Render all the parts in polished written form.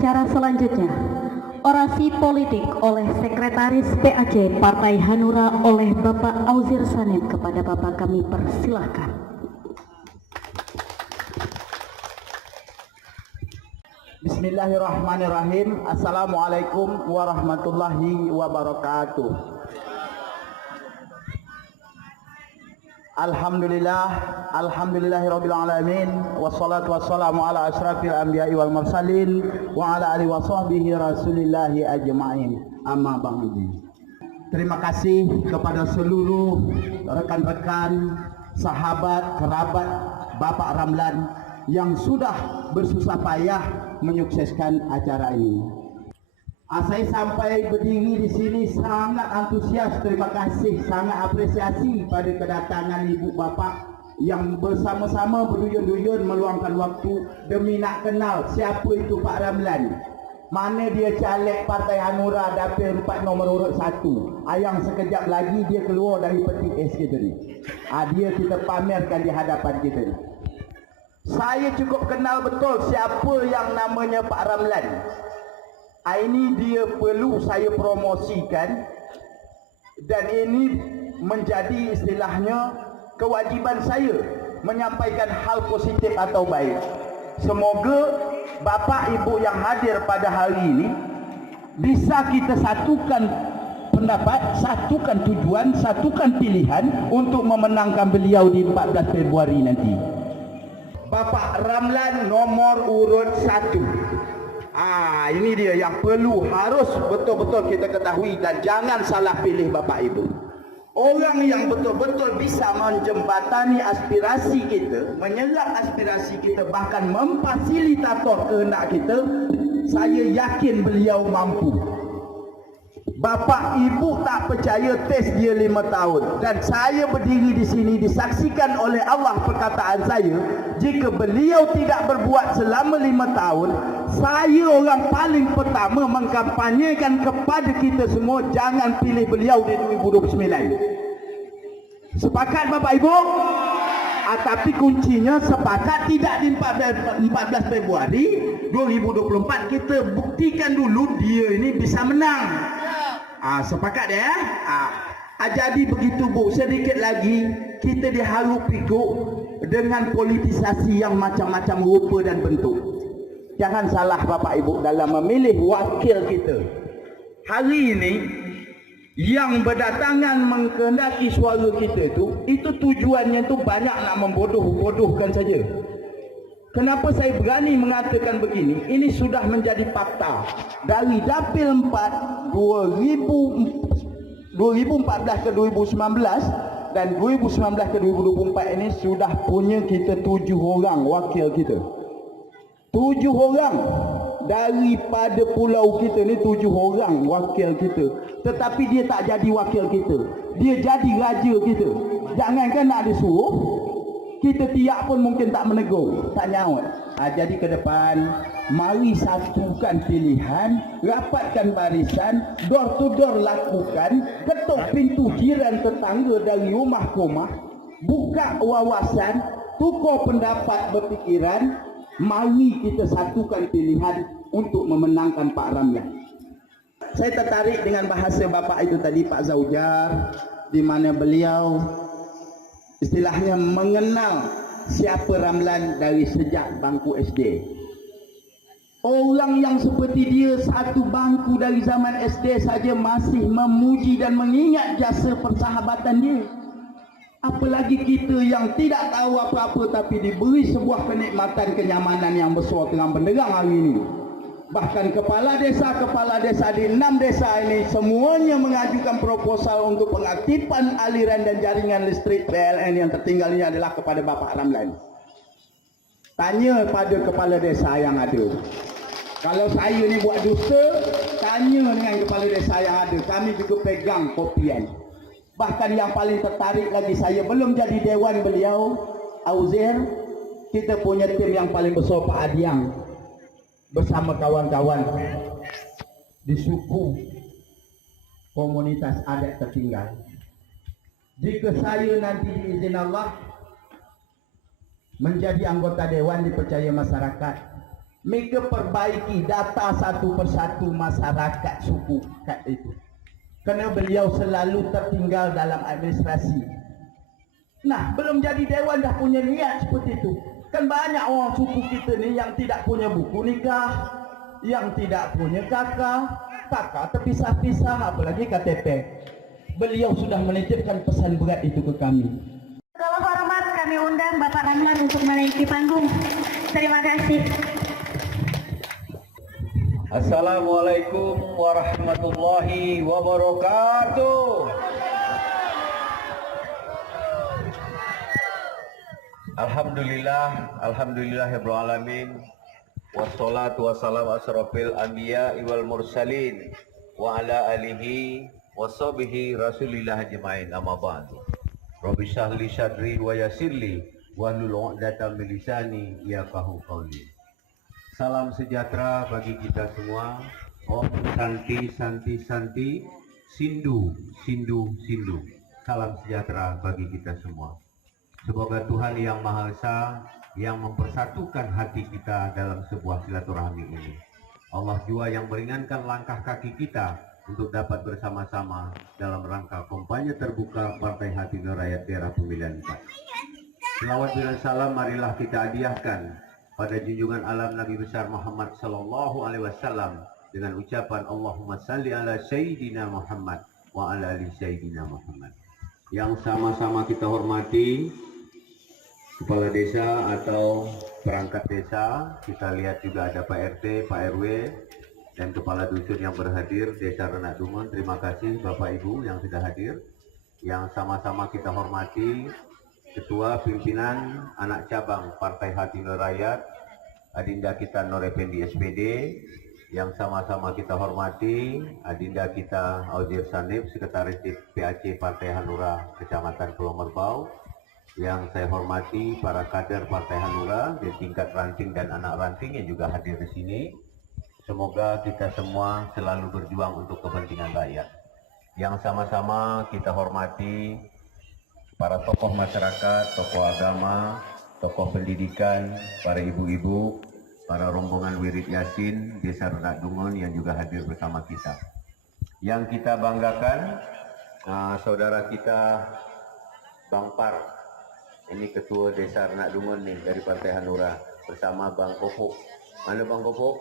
acara selanjutnya, orasi politik oleh Sekretaris PAC Partai Hanura oleh Bapak Auzir Sanin. Kepada Bapak kami persilahkan. Bismillahirrahmanirrahim. Assalamualaikum warahmatullahi wabarakatuh. Alhamdulillahirabbil alamin, wassalatu wassalamu ala asyrafil anbiya'i wal mursalin wa ala alihi washabbihi rasulillahi ajma'in. Amma ba'du. Terima kasih kepada seluruh rekan-rekan, sahabat, kerabat Bapak Ramlan yang sudah bersusah payah menyukseskan acara ini. Saya sampai berdiri di sini sangat antusias, terima kasih, sangat apresiasi pada kedatangan ibu bapa yang bersama-sama berduyun-duyun meluangkan waktu demi nak kenal siapa itu Pak Ramlan. Mana dia caleg Partai Hanura dapil 4 nomor urut 1. Yang sekejap lagi dia keluar dari peti es kita ni. Dia kita pamerkan di hadapan kita ni. Saya cukup kenal betul siapa yang namanya Pak Ramlan. Ini dia perlu saya promosikan, dan ini menjadi istilahnya kewajiban saya menyampaikan hal positif atau baik. Semoga Bapak Ibu yang hadir pada hari ini bisa kita satukan pendapat, satukan tujuan, satukan pilihan untuk memenangkan beliau di 14 Februari nanti. Bapak Ramlan nomor urut 1. Ini dia yang perlu harus betul-betul kita ketahui dan jangan salah pilih Bapak Ibu. Orang yang betul-betul bisa menjembatani aspirasi kita, menyerap aspirasi kita, bahkan memfasilitator kehendak kita, saya yakin beliau mampu. Bapak Ibu tak percaya tes dia 5 tahun, dan saya berdiri di sini disaksikan oleh Allah perkataan saya, jika beliau tidak berbuat selama 5 tahun, saya orang paling pertama mengkampanyekan kepada kita semua jangan pilih beliau di 2029. Sepakat Bapak Ibu? Tapi kuncinya sepakat tidak di 14 Februari 2024. Kita buktikan dulu dia ini bisa menang. Sepakat ya? Jadi begitu Bu, sedikit lagi kita diharu pikuk dengan politisasi yang macam-macam rupa dan bentuk. Jangan salah Bapak Ibu dalam memilih wakil kita. Hari ini yang berdatangan menghendaki suara kita itu tujuannya tu banyak nak membodoh-bodohkan saja. Kenapa saya berani mengatakan begini? Ini sudah menjadi fakta. Dari dapil 4 2014 ke 2019 dan 2019 ke 2024 ini sudah punya kita 7 orang wakil kita. 7 orang daripada pulau kita ni, 7 orang wakil kita. Tetapi dia tak jadi wakil kita, dia jadi raja kita. Jangankan nak disuruh, kita tiap pun mungkin tak menegur, tak nyaut. Jadi ke depan, mari satukan pilihan, rapatkan barisan, door to door lakukan, ketuk pintu jiran tetangga dari rumah ke rumah, buka wawasan, tukar pendapat berfikiran. Mari kita satukan pilihan untuk memenangkan Pak Ramlan. Saya tertarik dengan bahasa Bapak itu tadi, Pak Zaujar, di mana beliau istilahnya mengenal siapa Ramlan dari sejak bangku SD. Orang yang seperti dia satu bangku dari zaman SD saja masih memuji dan mengingat jasa persahabatan dia. Apalagi kita yang tidak tahu apa-apa tapi diberi sebuah kenikmatan kenyamanan yang besar terang benderang hari ini. Bahkan kepala desa di 6 desa ini semuanya mengajukan proposal untuk pengaktifan aliran dan jaringan listrik PLN yang tertinggal ini adalah kepada Bapak Ramlan. Tanya pada kepala desa yang ada. Kalau saya ni buat dusta, tanya dengan kepala desa yang ada. Kami juga pegang kopian. Bahkan yang paling tertarik lagi, saya belum jadi dewan beliau, Auzir, kita punya tim yang paling besar Pak Adiang bersama kawan-kawan di suku komunitas adat tertinggal. Jika saya nanti diizin Allah menjadi anggota dewan dipercaya masyarakat, mereka perbaiki data satu persatu masyarakat suku kat itu. Kerana beliau selalu tertinggal dalam administrasi. Nah, belum jadi dewan dah punya niat seperti itu. Kan banyak orang suku kita ni yang tidak punya buku nikah, yang tidak punya kakak terpisah-pisah, apalagi KTP. Beliau sudah menitipkan pesan berat itu ke kami. Kalau hormat kami undang Bapak Ramlan untuk menaiki panggung. Terima kasih. Assalamualaikum warahmatullahi wabarakatuh. Alhamdulillahirabbil alamin. Wassalatu wassalamu asrofil anbiya wal mursalin wa ala alihi washabihi rasulillah ajmain, amma ba'du. Rabbi shrah li sadri wa yassir li wahlul 'uqdatam min lisani yafqahu qawli. Salam sejahtera bagi kita semua. Om Santi Santi Santi, Sindu Sindu Sindu. Salam sejahtera bagi kita semua. Semoga Tuhan Yang Maha Esa yang mempersatukan hati kita dalam sebuah silaturahmi ini. Allah jua yang meringankan langkah kaki kita untuk dapat bersama-sama dalam rangka kampanye terbuka Partai Hati Nurhayat Daerah Pemilihan 4. Selawat dan salam marilah kita hadiahkan pada junjungan alam Nabi besar Muhammad sallallahu alaihi wasallam dengan ucapan Allahumma salli ala Sayyidina Muhammad wa ala ali Sayyidina Muhammad. Yang sama-sama kita hormati Kepala Desa atau perangkat desa, kita lihat juga ada Pak RT, Pak RW, dan Kepala Dusun yang berhadir, Desa Renak Dungun. Terima kasih Bapak Ibu yang sudah hadir. Yang sama-sama kita hormati Ketua Pimpinan Anak Cabang Partai Hati Nurhayat, Adinda kita Nur Effendi SPD. Yang sama-sama kita hormati Adinda kita Auzir Sanif, Sekretaris PAC Partai Hanura Kecamatan Pulau Merbau. Yang saya hormati para kader Partai Hanura di tingkat ranting dan anak ranting yang juga hadir di sini. Semoga kita semua selalu berjuang untuk kepentingan rakyat. Yang sama-sama kita hormati para tokoh masyarakat, tokoh agama, tokoh pendidikan, para ibu-ibu, para rombongan Wirid Yasin Desa Renak Dungun yang juga hadir bersama kita. Yang kita banggakan, saudara kita Bang Par. Ini Ketua Desa Renak Dungun nih dari Partai Hanura bersama Bang Kopok. Mana Bang Kopok?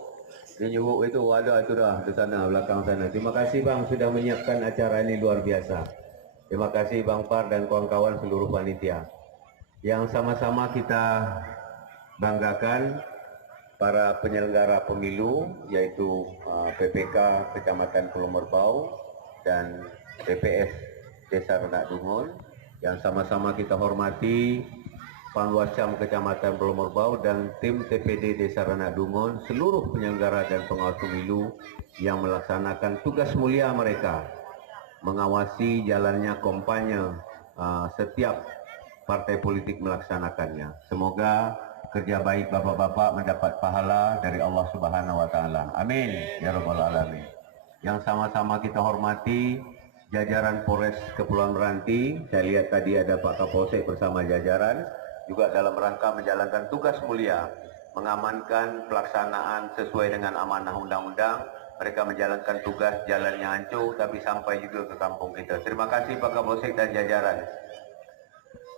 Dia nyebut itu ada itu dah di sana belakang sana. Terima kasih Bang sudah menyiapkan acara ini luar biasa. Terima kasih Bang Par dan kawan-kawan seluruh panitia. Yang sama-sama kita banggakan para penyelenggara pemilu yaitu PPK Kecamatan Pulau Merbau dan PPS Desa Renak Dungun. Yang sama-sama kita hormati Panwascam Kecamatan Pulau Merbau dan tim TPD Desa Renak Dungun, seluruh penyelenggara dan pengawal pemilu yang melaksanakan tugas mulia mereka mengawasi jalannya kampanye setiap partai politik melaksanakannya. Semoga kerja baik bapak-bapak mendapat pahala dari Allah Subhanahu wa taala. Amin ya rabbal alamin. Yang sama-sama kita hormati jajaran Polres Kepulauan Meranti. Saya lihat tadi ada Pak Kapolsek bersama jajaran juga dalam rangka menjalankan tugas mulia mengamankan pelaksanaan sesuai dengan amanah undang-undang. Mereka menjalankan tugas jalannya hancur tapi sampai juga ke kampung kita. Terima kasih Pak Kapolsek dan jajaran.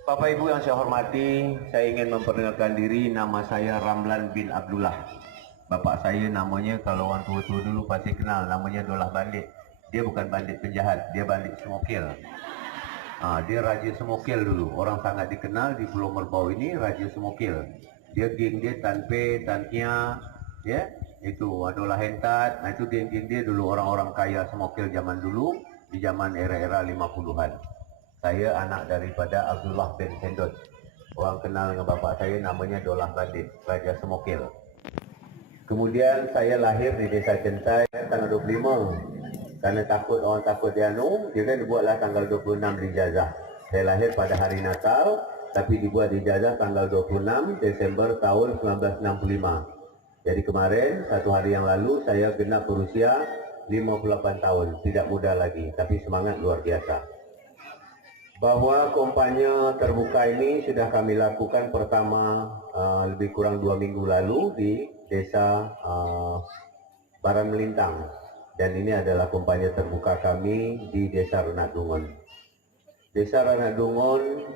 Bapak Ibu yang saya hormati, saya ingin memperkenalkan diri. Nama saya Ramlan bin Abdullah. Bapak saya namanya, kalau orang tua-tua dulu pasti kenal, namanya Dolah Bandit. Dia bukan bandit penjahat, dia bandit semokil. Dia Raja Semokil dulu, orang sangat dikenal di Pulau Merbau ini, Raja Semokil. Dia geng dia Tanpe, Tantia, ya, itu Adolah Hentat. Nah itu geng-geng dia dulu, orang-orang kaya Semokil zaman dulu, di zaman era-era 50-an. Saya anak daripada Abdullah bin Sendot. Orang kenal dengan bapak saya namanya Dolah Bandit, Raja Semokil. Kemudian saya lahir di Desa Centai tanggal 25. Karena takut orang takut dia kan dibuatlah tanggal 26 dijazah. Saya lahir pada hari Natal, tapi dibuat dijazah tanggal 26 Desember tahun 1965. Jadi kemarin, satu hari yang lalu, saya genap berusia 58 tahun. Tidak muda lagi, tapi semangat luar biasa. Bahwa kampanye terbuka ini sudah kami lakukan pertama lebih kurang 2 minggu lalu di Desa Baran Melintang, dan ini adalah kampanye terbuka kami di Desa Renadungon. Desa Renadungon,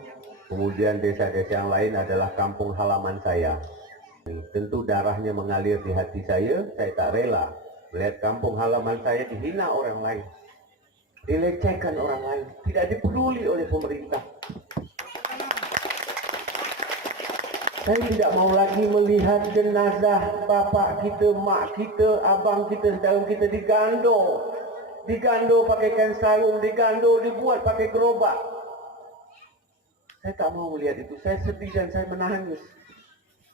kemudian desa-desa yang lain adalah kampung halaman saya. Tentu darahnya mengalir di hati saya tak rela melihat kampung halaman saya dihina orang lain, dilecehkan orang lain, tidak dipeduli oleh pemerintah. Saya tidak mau lagi melihat jenazah bapak kita, mak kita, abang kita, saudara kita digando pakai kain sarung, digando, dibuat pakai gerobak. Saya tak mau melihat itu. Saya sedih dan saya menangis.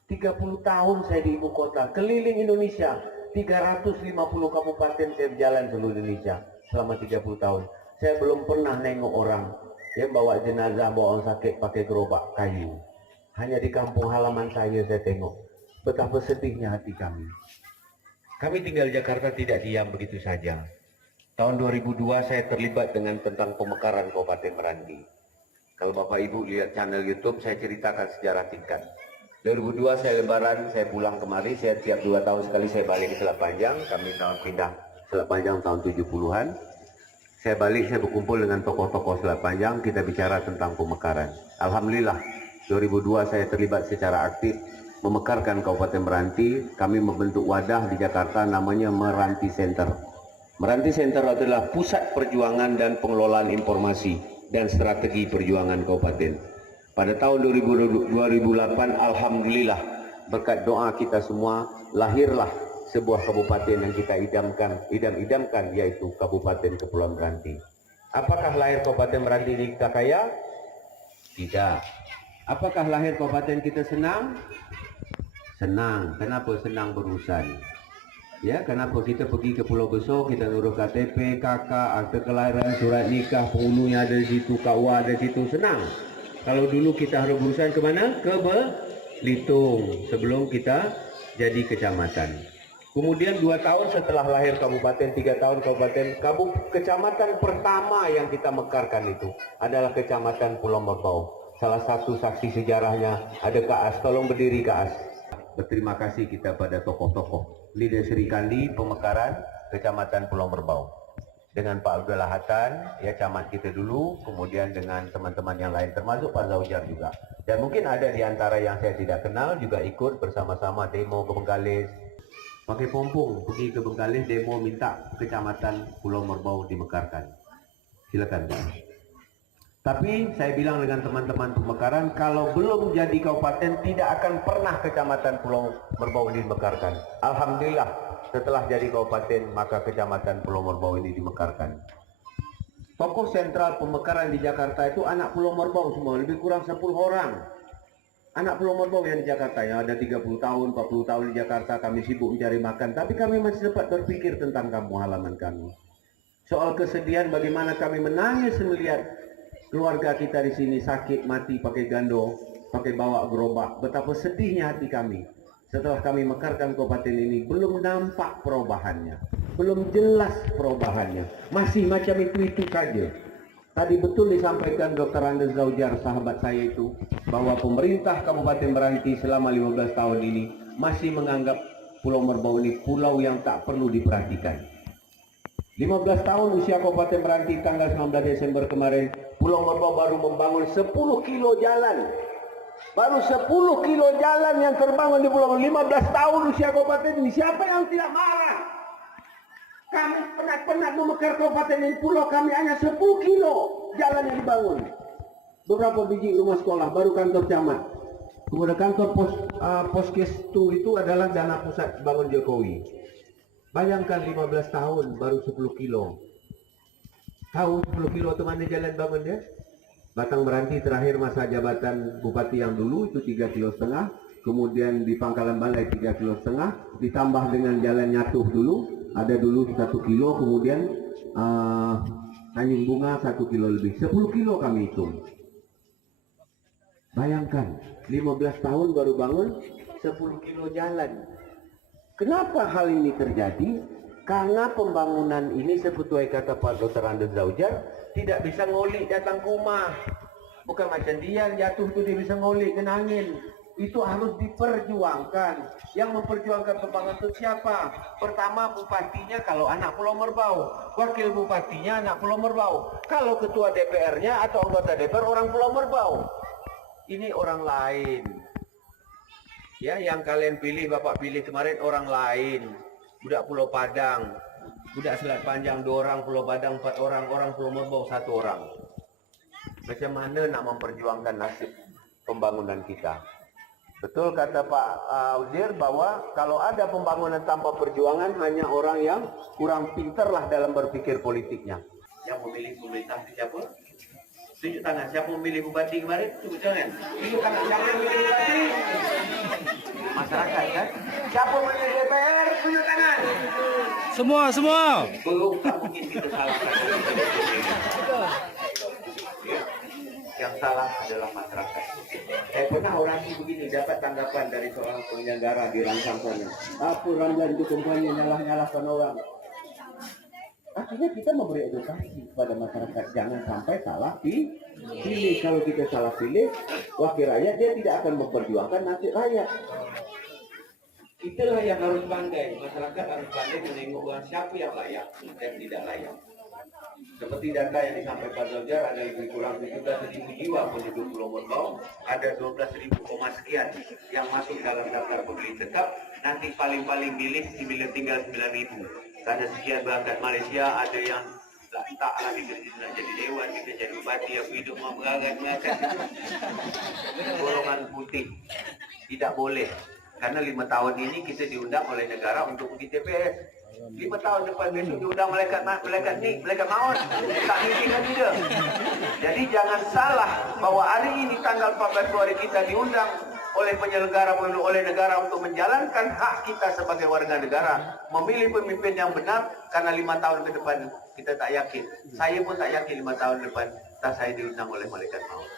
30 tahun saya di ibu kota, keliling Indonesia, 350 kabupaten saya berjalan seluruh Indonesia selama 30 tahun. Saya belum pernah nengok orang yang bawa jenazah, bawa orang sakit pakai gerobak kayu. Hanya di kampung halaman saya tengok betapa sedihnya hati kami. Kami tinggal di Jakarta tidak diam begitu saja. Tahun 2002 saya terlibat dengan tentang pemekaran Kabupaten Meranti. Kalau Bapak Ibu lihat channel YouTube, saya ceritakan sejarah tingkat. 2002 saya lebaran, saya pulang kemari, saya tiap 2 tahun sekali saya balik ke Selat Panjang. Kami tahun pindah Selat Panjang tahun 70-an. Saya balik, saya berkumpul dengan tokoh-tokoh Selat Panjang, kita bicara tentang pemekaran. Alhamdulillah, 2002 saya terlibat secara aktif memekarkan Kabupaten Meranti. Kami membentuk wadah di Jakarta namanya Meranti Center. Meranti Center adalah pusat perjuangan dan pengelolaan informasi dan strategi perjuangan kabupaten. Pada tahun 2008, alhamdulillah, berkat doa kita semua, lahirlah sebuah kabupaten yang kita idam-idamkan, yaitu Kabupaten Kepulauan Meranti. Apakah lahir Kabupaten Meranti ini kita kaya? Tidak. Apakah lahir kabupaten kita senang? Senang. Kenapa senang berurusan? Ya, kenapa kita pergi ke Pulau Besar, kita ngurus KTP, KK, akte kelahiran, surat nikah, penghulunya ada di situ, KUA ada di situ, senang. Kalau dulu kita harus berurusan ke mana? Ke Belitung, sebelum kita jadi kecamatan. Kemudian 2 tahun setelah lahir kabupaten, 3 tahun kecamatan pertama yang kita mekarkan itu adalah Kecamatan Pulau Merbau. Salah satu saksi sejarahnya ada Kak As, tolong berdiri Kak As. Berterima kasih kita pada tokoh-tokoh Leader Sri Kandi pemekaran Kecamatan Pulau Merbau. Dengan Pak Abdullah Hatan, ya camat kita dulu, kemudian dengan teman-teman yang lain termasuk Pak Zaujar juga. Dan mungkin ada di antara yang saya tidak kenal juga ikut bersama-sama demo ke Bengkalis. Pakai pompong pergi ke Bengkalis demo minta Kecamatan Pulau Merbau dimekarkan. Silakan Pak. Tapi saya bilang dengan teman-teman pemekaran, kalau belum jadi kabupaten tidak akan pernah Kecamatan Pulau Merbau ini dimekarkan. Alhamdulillah setelah jadi kabupaten maka Kecamatan Pulau Merbau ini dimekarkan. Tokoh sentral pemekaran di Jakarta itu anak Pulau Merbau semua, lebih kurang 10 orang. Anak Pulau Merbau yang di Jakarta, yang ada 30 tahun, 40 tahun di Jakarta, kami sibuk mencari makan, tapi kami masih sempat berpikir tentang kampung halaman kami. Soal kesedihan bagaimana kami menangis melihat keluarga kita di sini sakit, mati pakai gando, pakai bawa gerobak. Betapa sedihnya hati kami. Setelah kami mekarkan kabupaten ini, belum nampak perubahannya. Belum jelas perubahannya. Masih macam itu saja. Tadi betul disampaikan Dr. Andes Zaujar, sahabat saya itu, bahwa pemerintah Kabupaten Meranti selama 15 tahun ini masih menganggap Pulau Merbau ini pulau yang tak perlu diperhatikan. 15 tahun usia Kabupaten Meranti, tanggal 19 Desember kemarin, Pulau Merbau baru membangun 10 kilo jalan. Baru 10 kilo jalan yang terbangun di Pulau Merbau. 15 tahun usia Kabupaten ini. Siapa yang tidak marah? Kami penat-penat memekar Kabupaten ini, pulau kami hanya 10 kilo jalan yang dibangun. Beberapa biji rumah sekolah, baru kantor camat. Kemudian kantor Poskes itu adalah dana pusat bangun Jokowi. Bayangkan 15 tahun baru 10 kilo. Tahu 10 kilo itu mana jalan bangun dia? Batang Meranti terakhir masa jabatan bupati yang dulu itu 3,5 kilo. Kemudian di Pangkalan Balai 3,5 kilo. Ditambah dengan jalan Nyatuh dulu. Ada dulu 1 kilo. Kemudian Tanjung Bunga 1 kilo lebih. 10 kilo kami hitung. Bayangkan 15 tahun baru bangun 10 kilo jalan. Kenapa hal ini terjadi? Karena pembangunan ini sesuai kata Pak Dr. Andes Zaujar tidak bisa ngolik datang ke rumah. Bukan macam dia jatuh tu dia bisa ngolik kena angin. itu harus diperjuangkan. Yang memperjuangkan pembangunan itu siapa? Pertama bupatinya kalau anak Pulau Merbau, wakil bupatinya anak Pulau Merbau. Kalau ketua DPR-nya atau anggota DPR orang Pulau Merbau, ini orang lain. Ya, yang kalian pilih, Bapak pilih kemarin orang lain. Budak Pulau Padang, budak Selat Panjang 2 orang, Pulau Padang 4 orang, orang Pulau Merbau 1 orang. Macam mana nak memperjuangkan nasib pembangunan kita? Betul kata Pak Auzir bahwa kalau ada pembangunan tanpa perjuangan hanya orang yang kurang pintar lah dalam berpikir politiknya. Yang memilih pemerintah siapa? Tunjuk tangan. Siapa memilih bupati kemarin? Tunjuk tangan. Tunjuk tangan. Siapa yang memilih bupati? Masyarakat kan? Siapa memilih DPR? Tunjuk tangan. Semua. Belum tak mungkin kita salahkan. Yang salah adalah masyarakat. Pernah orasi begini dapat tanggapan dari seorang penyelenggara di Rangsang sana. Apa Ramlan itu kumpulnya nyalah-nyalahkan orang. Artinya kita memberi edukasi kepada masyarakat, jangan sampai salah pilih. Kalau kita salah pilih, wakil rakyat dia tidak akan memperjuangkan nasib rakyat. Itulah yang harus pandai, masyarakat harus pandai menengok siapa yang layak dan tidak layak. Seperti data yang disampaikan Zojar, ada lebih kurang 17.000 jiwa penduduk Pulau Merbau, ada 12.000 sekian yang masuk dalam daftar pemilih tetap. Nanti paling-paling milih tinggal 9.000. Ada sekian berangkat Malaysia, ada yang tak lagi kerja nak jadi dewan, kita jadi bupati, aku hidup mau mengangkat golongan putih. Tidak boleh, karena 5 tahun ini kita diundang oleh negara untuk pergi TPS. 5 tahun depan besok diundang malaikat maut. Tak mungkin lagi dia. Jadi jangan salah bahwa hari ini tanggal 14 Februari kita diundang oleh penyelenggara pemilu, oleh negara untuk menjalankan hak kita sebagai warga negara, memilih pemimpin yang benar. Karena 5 tahun ke depan kita tak yakin. Saya pun tak yakin 5 tahun depan tak saya diundang oleh malaikat maut.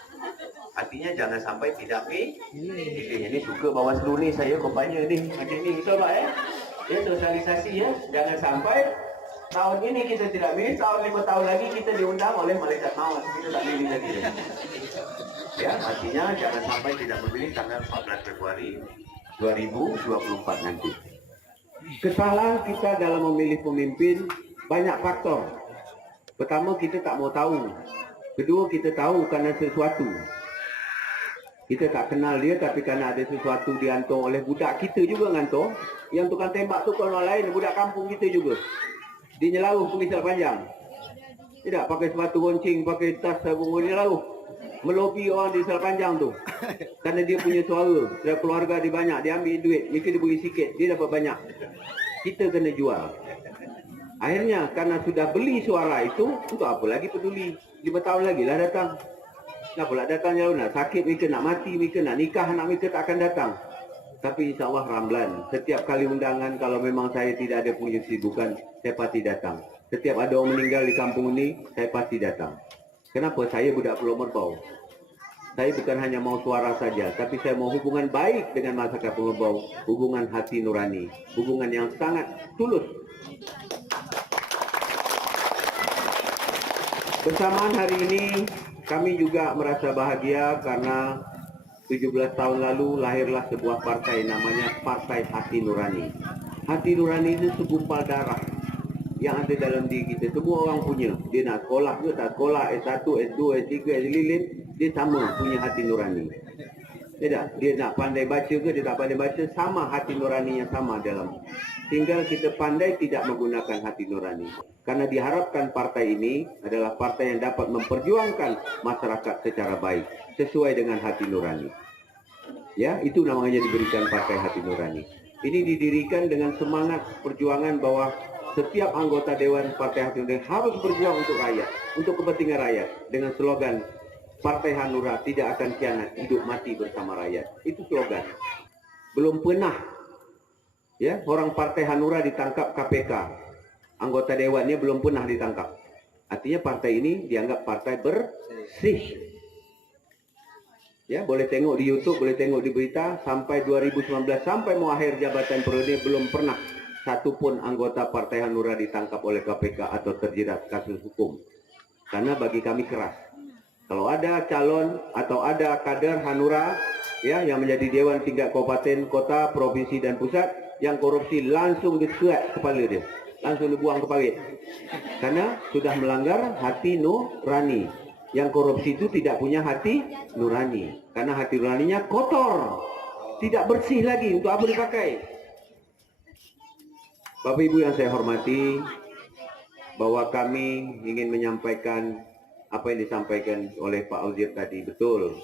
Artinya jangan sampai tidak pilih. Ini suka Bawaslu ni, saya kompanya ni macam ni, betul Pak ya? Ya, sosialisasi ya, jangan sampai tahun ini kita tidak milih, tahun 5 tahun lagi kita diundang oleh malaikat maut, kita tak milih lagi. Ya, artinya jangan sampai tidak memilih tanggal 14 Februari 2024 nanti. Kesalahan kita dalam memilih pemimpin banyak faktor. Pertama, kita tak mau tahu. Kedua, kita tahu karena sesuatu. Kita tak kenal dia, tapi karena ada sesuatu dihantar oleh budak kita juga ngantor. Yang tukang tembak tu kan orang lain, budak kampung kita juga. Dia nyelauh pergi Selat Panjang. Tidak pakai sepatu runcing, pakai tas sabung, dia nyelauh. Melobi orang di Selat Panjang tu. Karena dia punya suara, dia keluarga dia banyak, dia ambil duit, mungkin dia beri sikit, dia dapat banyak. Kita kena jual. Akhirnya karena sudah beli suara itu, untuk apa lagi peduli? 5 tahun lagi lah datang. Nak pula datang jauh, nak sakit mereka, nak mati mereka, nak nikah anak mereka tak akan datang. Tapi insyaAllah Ramlan, setiap kali undangan kalau memang saya tidak ada punya kesibukan, saya pasti datang. Setiap ada orang meninggal di kampung ini, saya pasti datang. Kenapa? Saya budak Pulau Merbau. Saya bukan hanya mau suara saja, tapi saya mau hubungan baik dengan masyarakat Pulau Merbau, hubungan hati nurani, hubungan yang sangat tulus. Bersamaan hari ini, kami juga merasa bahagia karena 17 tahun lalu lahirlah sebuah partai namanya Partai Hati Nurani. Hati Nurani itu segumpal darah yang ada dalam diri kita. Semua orang punya. Dia nak sekolah ke tak sekolah, S1, S2, S3, S5, dia sama punya hati nurani. Dia nak pandai baca ke dia tak pandai baca, sama hati nurani yang sama dalam. Tinggal kita pandai tidak menggunakan hati nurani. Karena diharapkan partai ini adalah partai yang dapat memperjuangkan masyarakat secara baik, sesuai dengan hati nurani. Ya, itu namanya diberikan Partai Hati Nurani. Ini didirikan dengan semangat perjuangan bahwa setiap anggota Dewan Partai Hati Nurani harus berjuang untuk rakyat, untuk kepentingan rakyat. Dengan slogan, Partai Hanura tidak akan khianat, hidup mati bersama rakyat. Itu slogan. Belum pernah ya orang Partai Hanura ditangkap KPK. Anggota dewannya belum pernah ditangkap. Artinya partai ini dianggap partai bersih. Ya, boleh tengok di YouTube, boleh tengok di berita, sampai 2019 sampai mau akhir jabatan periode belum pernah satupun anggota Partai Hanura ditangkap oleh KPK atau terjerat kasus hukum. Karena bagi kami keras. Kalau ada calon atau ada kader Hanura ya, yang menjadi dewan tingkat kabupaten, kota, provinsi dan pusat, yang korupsi langsung dikerat kepala dia, langsung dibuang ke parit, karena sudah melanggar hati nurani. Yang korupsi itu tidak punya hati nurani, karena hati nuraninya kotor, tidak bersih lagi, untuk apa dipakai? Bapak Ibu yang saya hormati, bahwa kami ingin menyampaikan apa yang disampaikan oleh Pak Auzir tadi. Betul,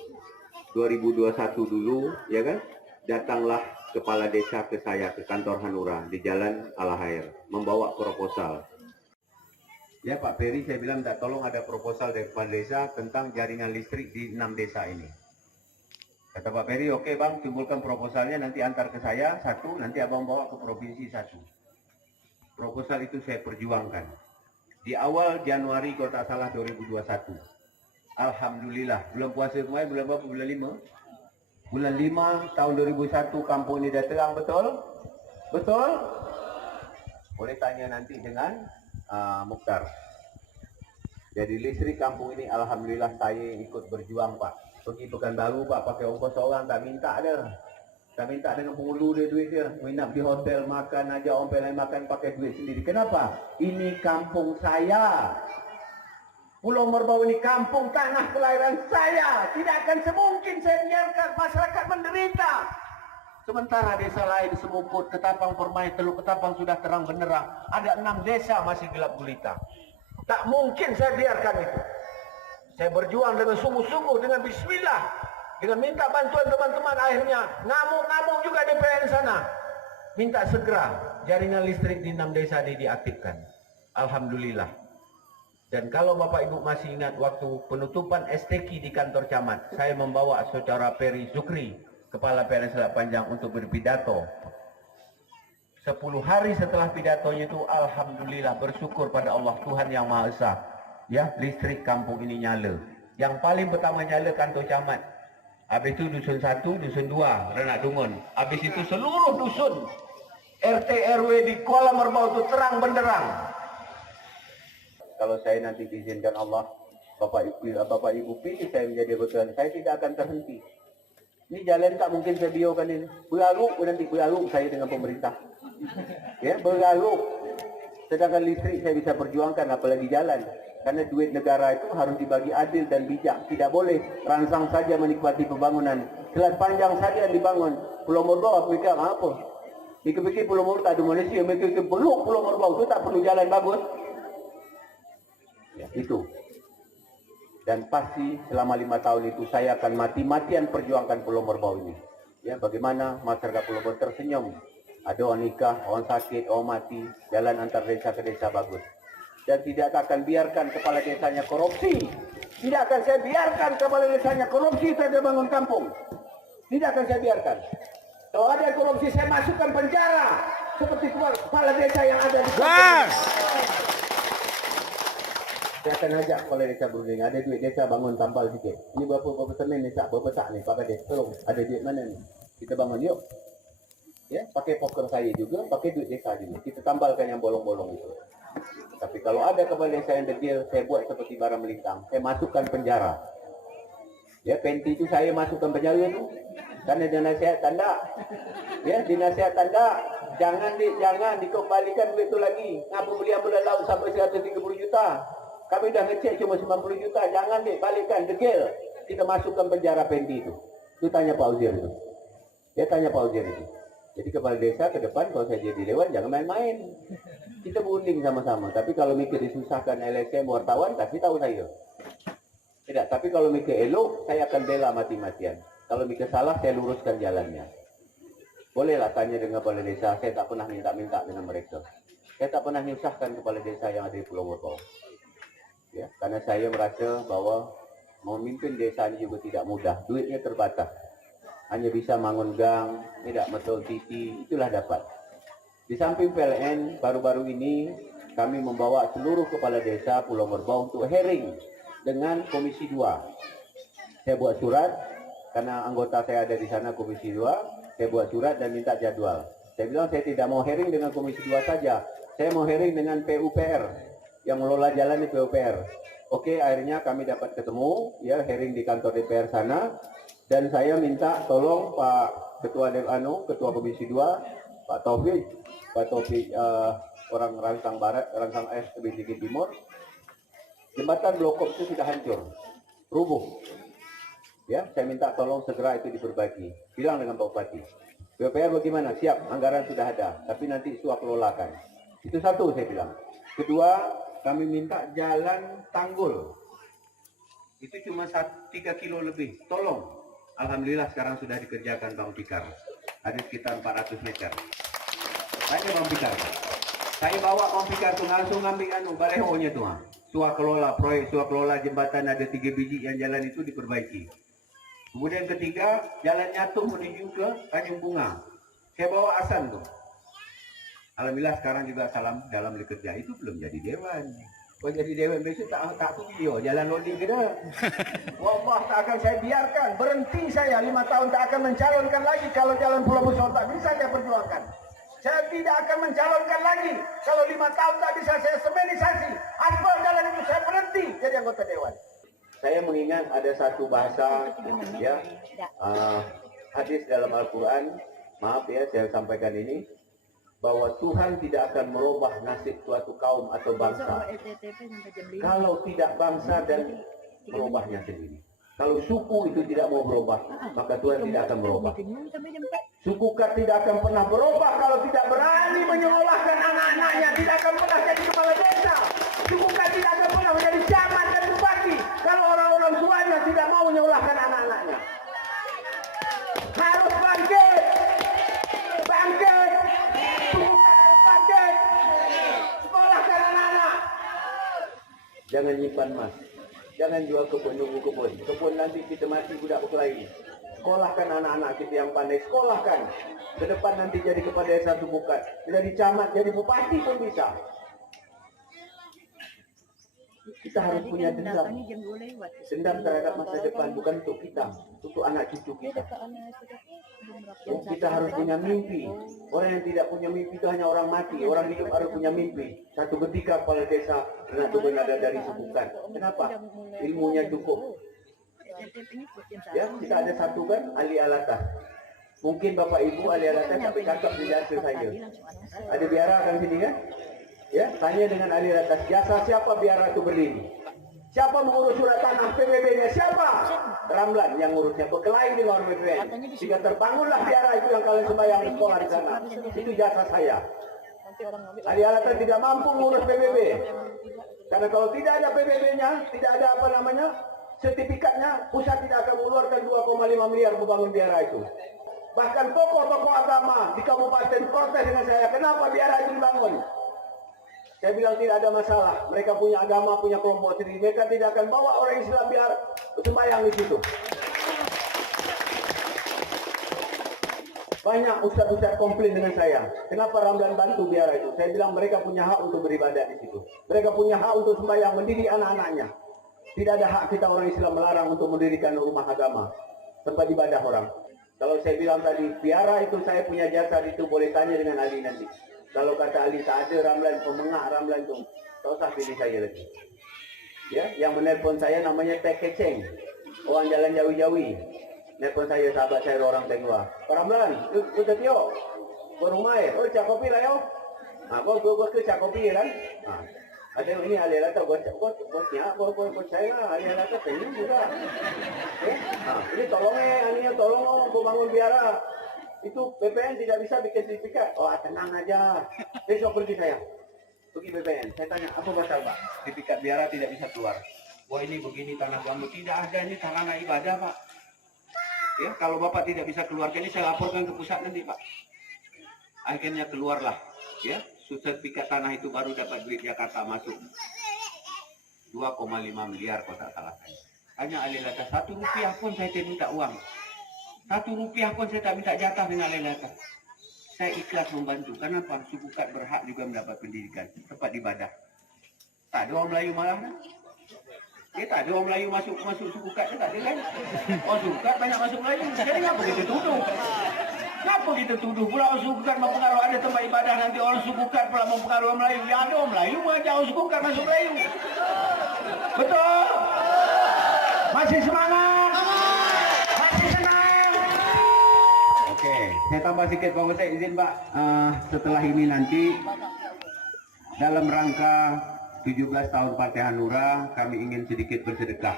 2021 dulu, ya kan, datanglah kepala desa ke saya, ke kantor Hanura di Jalan Al-Khair, membawa proposal. Ya Pak Peri, saya bilang minta tolong ada proposal dari kepala desa tentang jaringan listrik di 6 desa ini. Kata Pak Peri, oke bang, timbulkan proposalnya, nanti antar ke saya satu, nanti abang bawa ke provinsi satu. Proposal itu saya perjuangkan. Di awal Januari kalau tak salah 2021. Alhamdulillah, bulan puasa kemarin, bulan berapa? Bulan 5? Bulan 5 tahun 2001 kampung ini dah terang, betul? Betul? Boleh tanya nanti dengan Mukhtar. Jadi listrik kampung ini alhamdulillah saya ikut berjuang Pak. Pergi Pekanbaru Pak, pakai ongkos orang, tak minta ada. Tak minta dengan penghulu dia duit dia. Menginap di hotel, makan aja, orang lain makan pakai duit sendiri. Kenapa? Ini kampung saya. Pulau Merbau ini kampung tanah kelahiran saya. Tidak akan semungkin saya biarkan masyarakat menderita. Sementara desa lain Semukut, Ketapang, Permai, Teluk Ketapang sudah terang benderang. Ada 6 desa masih gelap gulita. Tak mungkin saya biarkan itu. Saya berjuang dengan sungguh-sungguh, dengan bismillah, dengan minta bantuan teman-teman. Akhirnya ngamuk-ngamuk juga DPR sana. Minta segera jaringan listrik di 6 desa ini diaktifkan. Alhamdulillah. Dan kalau Bapak Ibu masih ingat waktu penutupan STQ di kantor camat, saya membawa Saudara Peri Zukri, Kepala PNS Selat Panjang, untuk berpidato. 10 hari setelah pidatonya itu, alhamdulillah, bersyukur pada Allah Tuhan Yang Maha Esa. Ya, listrik kampung ini nyala. Yang paling pertama nyala kantor camat. Habis itu dusun 1, dusun 2, Renak Dungun. Habis itu seluruh dusun RT RW di Kuala Merbau itu terang benderang. Kalau saya nanti diizinkan Allah, Bapak Ibu pilih saya menjadi anggota, saya tidak akan terhenti. Ini jalan tak mungkin saya biarkan ini. Berlalu saya dengan pemerintah. Ya, berlalu. Sedangkan listrik saya bisa perjuangkan, apalagi jalan. Karena duit negara itu harus dibagi adil dan bijak. Tidak boleh rangsang saja menikmati pembangunan. Selat Panjang saja yang dibangun. Pulau Merbau aku fikir apa? Dikepikir Pulau Merbau tak ada manusia. Mereka peluk Pulau Merbau itu tak perlu jalan bagus. Ya, itu. Dan pasti selama 5 tahun itu saya akan mati-matian perjuangkan Pulau Merbau ini. Ya, bagaimana masyarakat Pulau Merbau tersenyum. Ada orang nikah, orang sakit, orang mati, jalan antar desa ke desa bagus. Dan tidak akan biarkan kepala desanya korupsi. Tidak akan saya biarkan kepala desanya korupsi saja bangun kampung. Tidak akan saya biarkan. Kalau ada korupsi saya masukkan penjara. Seperti kepala desa yang ada di kampung. Saya akan ajak kepala desa berunding. Ada duit desa bangun tambal sikit. Ini berapa semen ni tak? Berapa tak ni? Pak Kades, tolong. Ada duit mana ni? Kita bangun yuk. Ya, pakai poker saya juga, pakai duit desa juga. Kita tambalkan yang bolong-bolong itu. Tapi kalau ada kepala desa yang degil, saya buat seperti barang melintang. Saya masukkan penjara. Ya, penti itu saya masukkan penjara itu. Karena dia nasihat tanda. Ya, dinasihat tanda. Jangan dikembalikan duit itu lagi. Ngapu beli ambulan laut sampai 130 juta. Kami dah ngecek cuma 90 juta. Jangan balikkan, degil. Kita masukkan penjara penti itu. Itu tanya Pak Auzir itu. Dia tanya Pak Auzir itu. Jadi kepala desa ke depan kalau saya jadi dewan jangan main-main. Kita berunding sama-sama. Tapi kalau mikir disusahkan LSM wartawan, kasih tahu saya. Tidak, tapi kalau mikir elok, saya akan bela mati-matian. Kalau mikir salah, saya luruskan jalannya. Bolehlah tanya dengan kepala desa, saya tak pernah minta-minta dengan mereka. Saya tak pernah menyusahkan kepala desa yang ada di Pulau Merbau. Ya, karena saya merasa bahwa memimpin desa ini juga tidak mudah. Duitnya terbatas. Hanya bisa bangun gang, tidak betul TV, itulah dapat. Di samping PLN, baru-baru ini kami membawa seluruh kepala desa Pulau Merbau untuk hearing dengan Komisi 2. Saya buat surat, karena anggota saya ada di sana Komisi 2, saya buat surat dan minta jadwal. Saya bilang saya tidak mau hearing dengan Komisi 2 saja, saya mau hearing dengan PUPR, yang mengelola jalan di PUPR. Oke, akhirnya kami dapat ketemu, ya, hearing di kantor DPR sana. Dan saya minta tolong Pak Ketua Ketua Komisi 2, Pak Taufik orang Rangsang Barat, Rangsang BJG Timur. Jembatan Blokop itu sudah hancur, rubuh. Ya, saya minta tolong segera itu diperbaiki. Bilang dengan Pak Bupati. BPR bagaimana? Siap, anggaran sudah ada, tapi nanti suap kelolakan. Itu satu saya bilang. Kedua, kami minta jalan tanggul. Itu cuma 3 kilo lebih. Tolong. Alhamdulillah sekarang sudah dikerjakan Bang Pikar. Ada sekitar 400 meter. Tanya Bang Pikar. Saya bawa Bang Pikar tuh langsung ngambil baleho-nya tuh. Suap kelola, proyek suap kelola jembatan ada 3 biji yang jalan itu diperbaiki. Kemudian ketiga, jalan Nyatung menuju ke Tanjung Bunga. Saya bawa Asan tuh. Alhamdulillah sekarang juga salam dalam bekerja. Itu belum jadi dewan. Kalau jadi dewan besok tak video jalan loading kita. Wallah tak akan saya biarkan. Berhenti saya 5 tahun tak akan mencalonkan lagi kalau jalan Pulau Busor tak bisa saya perjuangkan. Saya tidak akan mencalonkan lagi kalau 5 tahun tak bisa saya semenisasi. Aspal jalan itu saya berhenti jadi anggota dewan. Saya mengingat ada satu bahasa ya hadis dalam Al-Quran, maaf ya saya sampaikan ini, bahwa Tuhan tidak akan merubah nasib suatu kaum atau bangsa kalau tidak bangsa dan merubahnya sendiri. Kalau suku itu tidak mau berubah, maka Tuhan tidak akan merubah. Suku Kat tidak akan pernah berubah kalau tidak berani menyekolahkan anak-anaknya, tidak akan pernah jadi kepala desa. Suku Kat tidak akan pernah menjadi camat dan bupati kalau orang-orang tuanya tidak mau menyekolahkan anak-anaknya. Harus bangkit, bangkit, bangkit, sekolahkan anak-anak. Jangan nyimpan emas, jangan jual kebun, nunggu kebun. Kebun nanti kita mati budak berkelahi. Sekolahkan anak-anak kita yang pandai, sekolahkan. Ke depan nanti jadi kepala desa Subukat, jadi camat, jadi bupati pun bisa. Kita harus punya dendam. Dendam terhadap masa depan bukan untuk kita, untuk anak cucu kita. Kita harus punya mimpi. Orang yang tidak punya mimpi itu hanya orang mati. Orang hidup harus punya mimpi. Satu ketika kepala desa pernah bernada dari Subukat. Kenapa? Ilmunya cukup. Ya, kita ada satu kan ahli alatas. Mungkin Bapak Ibu ahli alatas tapi cakap di jasa saya. Ada biara akan sini kan? Ya, tanya dengan ahli alatas. Jasa siapa biara itu berdiri? Siapa mengurus surat tanah PBB-nya? Siapa? Ramlan yang ngurusnya. Berkelahi dengan orang PBB. Jika terbangunlah biara itu yang kalian sembahyang di sekolah di sana. Itu jasa saya. Ahli alatas tidak mampu mengurus PBB. Karena kalau tidak ada PBB-nya, tidak ada apa namanya, sertifikatnya, pusat tidak akan mengeluarkan 2,5 miliar membangun biara itu. Bahkan tokoh-tokoh agama di kabupaten protes dengan saya, kenapa biara itu dibangun? Saya bilang tidak ada masalah. Mereka punya agama, punya kelompok sendiri. Mereka tidak akan bawa orang Islam biar sembahyang di situ. Banyak ustaz-ustaz komplain dengan saya. Kenapa Ramlan bantu biara itu? Saya bilang mereka punya hak untuk beribadah di situ. Mereka punya hak untuk sembahyang, mendidik anak-anaknya. Tidak ada hak kita orang Islam melarang untuk mendirikan rumah agama, tempat ibadah orang. Kalau saya bilang tadi, biara itu saya punya jasa itu, boleh tanya dengan Ali nanti. Kalau kata Ali tak ada Ramlan, pemengah Ramlan itu, tak usah pilih saya lagi. Ya, yang menelpon saya namanya Tek Keceng, orang jalan jauh-jauh. Nelpon saya, sahabat saya orang Tengua. Pak Ramlan, tu tio, berumah oh cak kopi lah yo. Gua ke cak kopi kan. Ada ini ahli lata bosnya, bos saya ahli lata pengen juga. Ini tolong bangun biara. Itu BPN tidak bisa bikin sertifikat. Oh tenang aja. Besok pergi saya. Pergi BPN. Saya tanya apa batal Pak? Sertifikat biara tidak bisa keluar. Wah ini begini tanah gambut tidak ada, ini tanah ibadah Pak. Ya kalau Bapak tidak bisa keluarkan ini saya laporkan ke pusat nanti Pak. Akhirnya keluarlah. Ya sertifikat tanah itu baru dapat duit Jakarta masuk 2,5 miliar kalau tak salah. Hanya ahli lata 1 rupiah pun saya tidak minta uang. 1 rupiah pun saya tak minta jatah dengan ahli lata. Saya ikhlas membantu. Kenapa? Suku Kat berhak juga mendapat pendidikan, tempat ibadah. Tak ada orang Melayu malah kan? Tak ada orang Melayu masuk suku Kat, tak ada kan? Orang suku Kat banyak masuk Melayu. Jadi ngapa kita tuduh? Kenapa kita tuduh pula orang suku Kat mempengaruhi ada tempat ibadah, nanti orang suku Kat pula mempengaruhi orang Melayu. Ya ada orang Melayu macam orang suku Kat masuk Melayu. Betul? Masih semangat? Masih semangat? Saya tambah sedikit Pak Ustaz, izin Pak. Setelah ini nanti dalam rangka 17 tahun Partai Hanura, kami ingin sedikit bersedekah.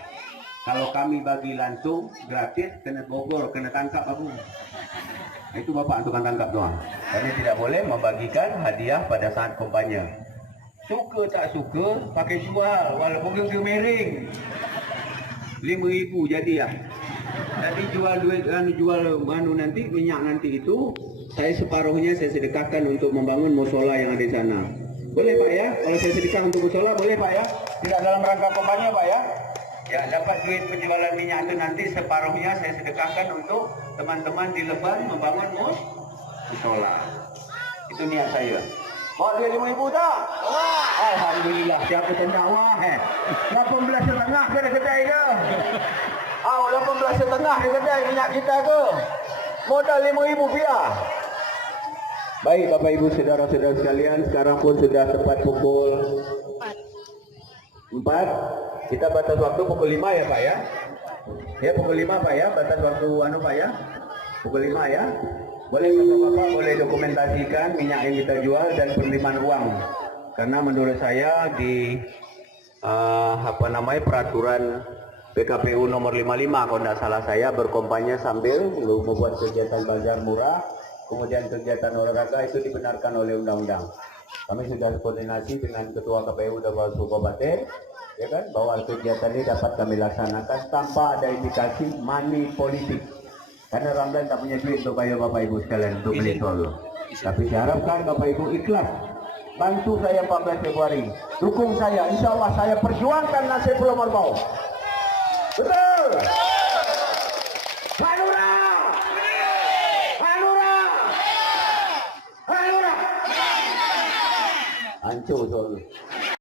Kalau kami bagi langsung gratis, kena bogor, kena tangkap aku. Itu Bapak tukang tangkap doang. Kami tidak boleh membagikan hadiah pada saat kampanye. Suka tak suka, pakai jual, walaupun ke miring. 5.000 jadi ya. Nanti jual duit, jual nanti minyak nanti itu, saya separuhnya saya sedekahkan untuk membangun musola yang ada di sana. Boleh Pak ya? Kalau saya sedekah untuk musola boleh Pak ya? Tidak dalam rangka kampanye Pak ya? Ya, dapat duit penjualan minyak itu nanti separuhnya saya sedekahkan untuk teman-teman di Leban membangun musola. Itu niat saya. Mau dia 5.000 tak? Alhamdulillah. Siapa tendang wah 18,5 ke kedai ke? 18,5 ke kedai minyak kita ke? Modal 5.000 biar. Baik Bapak Ibu saudara-saudara sekalian, sekarang pun sudah tepat pukul 4. Kita batas waktu pukul 5 ya Pak ya. Ya pukul 5 Pak ya, batas waktu Pak ya. Pukul 5 ya. Boleh Bapak-bapak boleh dokumentasikan minyak yang kita jual dan penerimaan uang. Karena menurut saya di peraturan PKPU nomor 55 kalau tidak salah saya berkampanye sambil membuat kegiatan bazar murah, kemudian kegiatan olahraga itu dibenarkan oleh undang-undang. Kami sudah koordinasi dengan Ketua KPU dan Bawaslu Kabupaten, ya kan, bahwa kegiatan ini dapat kami laksanakan tanpa ada indikasi money politik. Karena Ramdan tak punya duit untuk bayar Bapak Ibu sekalian untuk beli solo. Tapi saya harapkan Bapak Ibu ikhlas. Bantu saya 14 Februari. Dukung saya, insya Allah saya perjuangkan nasib Pulau Merbau. Betul. Hanura. Hanura. Hanura. Hancur solo.